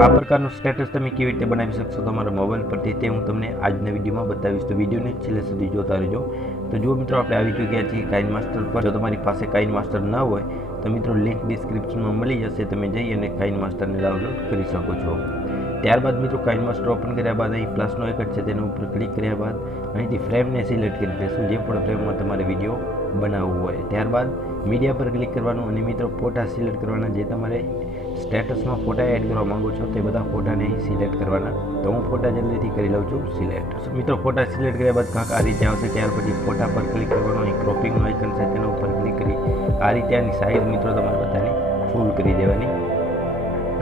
આ પ્રકારનું સ્ટેટસ તમે કેવી રીતે બનાવી શકશો તમારા મોબાઈલ પરથી તે હું તમને આજના વિડીયોમાં બતાવીશ. તો વિડીયોને છેલ્લે સુધી જોતા રહેજો. તો જુઓ મિત્રો, આપણે આવી ચૂક્યા છીએ કાઇન માસ્ટર પર. જો તમારી પાસે કાઇન માસ્ટર ન હોય, તો મિત્રો લિંક ડિસ્ક્રિપ્શનમાં મળી જશે. તમે જઈ અને કાઇન માસ્ટરને ડાઉનલોડ કરી શકો છો. ત્યારબાદ મિત્રો કાઇન માસ્ટર ઓપન કર્યા બાદ અહીં પ્લસનો એક છે, તેના ઉપર ક્લિક કર્યા બાદ અહીંથી ફ્રેમને સિલેક્ટ કરી દેશું. જે પણ ફ્રેમમાં તમારે વીડિયો બનાવવું હોય. ત્યારબાદ મીડિયા પર ક્લિક કરવાનું અને મિત્રો ફોટા સિલેક્ટ કરવાના. જે તમારે સ્ટેટસમાં ફોટા એડ કરવા માગો છો, તે બધા ફોટાને અહીં સિલેક્ટ કરવાના. તો હું ફોટા જલ્દીથી કરી લઉં છું સિલેક્ટ મિત્રો ફોટા સિલેક્ટ કર્યા બાદ કાંક આ રીતે આવશે. ત્યાર પછી ફોટા પર ક્લિક કરવાનો, અહીં ક્રોપિંગનો આઇકન છે, તેના ઉપર ક્લિક કરી આ રીતે આની સાઇઝ મિત્રો તમારે બધાને ફૂલ કરી દેવાની.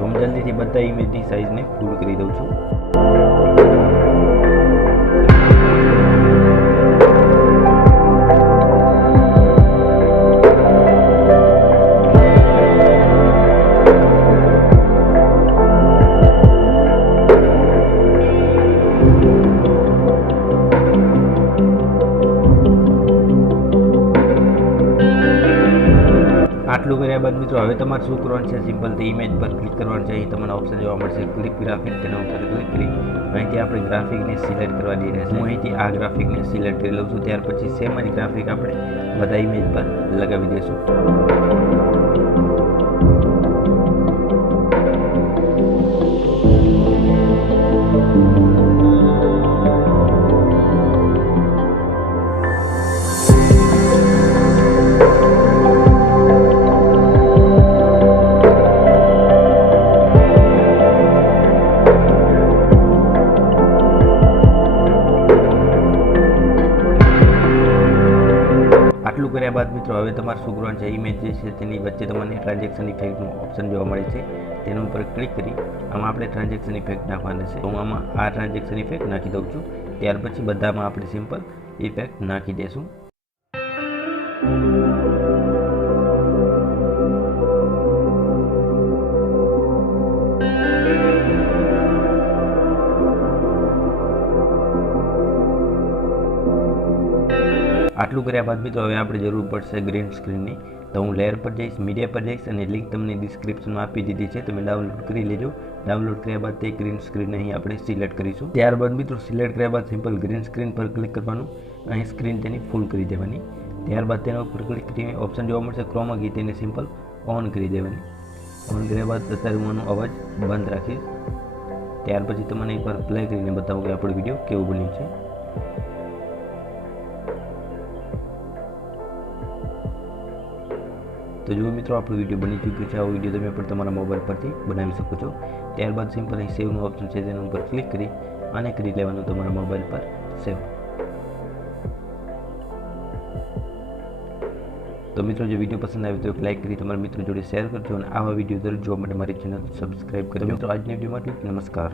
હું જલ્દીથી બધા ઇમેજની સાઇઝને ફૂલ કરી દઉં છું. આટલું કર્યા બાદ મિત્રો, હવે તમારે શું કરવાનું છે? સિમ્પલ તે ઇમેજ પર ક્લિક કરવાનું છે. અહીં તમને ઓપ્શન જોવા મળશે ક્લિક ગ્રાફિક તેના ઉપર ક્લિક કરી. અહીંથી આપણે ગ્રાફિકને સિલેક્ટ કરવાની રહેશે હું અહીંથી આ ગ્રાફિકને સિલેક્ટ કરી લઉં છું. ત્યાર પછી સેમ જ ગ્રાફિક આપણે બધા ઇમેજ પર લગાવી દઈશું. આટલું કર્યા બાદ મિત્રો, હવે તમારે કરવાનું છે ઇમેજ જે છે તેની વચ્ચે તમને ટ્રાન્ઝેક્શન ઇફેક્ટનું ઓપ્શન જોવા મળે છે. તેના ઉપર ક્લિક કરી આમાં આપણે ટ્રાન્ઝેક્શન ઇફેક્ટ નાખવાના છે. હું આમાં આ ટ્રાન્ઝેક્શન ઇફેક્ટ નાખી દઉં છું. ત્યાર પછી બધામાં આપણે સિમ્પલ ઇફેક્ટ નાખી દઈશું આટલું કર્યા બાદ મિત્રો હવે આપણે જરૂર પડશે ગ્રીન સ્ક્રીનની તો હું લેયર પર જઈશ મીડિયા પર જઈશ અને લિંક તમને ડિસ્ક્રિપ્શનમાં આપી દીધી છે. તમે ડાઉનલોડ કરી લેજો. ડાઉનલોડ કર્યા બાદ તે ગ્રીન સ્ક્રીન અહીં આપણે સિલેક્ટ કરીશું. ત્યારબાદ મિત્રો સિલેક્ટ કર્યા બાદ સિમ્પલ ગ્રીન સ્ક્રીન પર ક્લિક કરવાનું. અહીં સ્ક્રીન તેની ફૂલ કરી દેવાની. ત્યારબાદ તેના ઉપર ક્લિક કરીને ઓપ્શન જોવા મળશે. ક્રોમા કી તેને સિમ્પલ ઓન કરી દેવાની. ઓન કર્યા બાદ અત્યારે હું અવાજ બંધ રાખીશ. ત્યાર પછી તમને એકવાર પ્લે કરીને બતાવું કે આપણો વીડિયો કેવો બન્યો છે. તો જુઓ મિત્રો, આપણો વીડિયો બની ચૂક્યો છે. આ વીડિયો તમે પણ તમારા મોબાઈલ પરથી બનાવી શકો છો. ત્યારબાદ સિમ્પલ અહીં સેવનું ઓપ્શન છે તેના ઉપર ક્લિક કરી અને કરી લેવાનું તમારા મોબાઈલ પર સેવ. તો મિત્રો, જો વીડિયો પસંદ આવે તો એક લાઈક કરી તમારા મિત્રો જોડે શેર કરજો અને આવા વીડિયો દરરોજ જોવા માટે મારી ચેનલ સબસ્ક્રાઈબ કરજો. મિત્રો આજની વીડિયો માટે નમસ્કાર.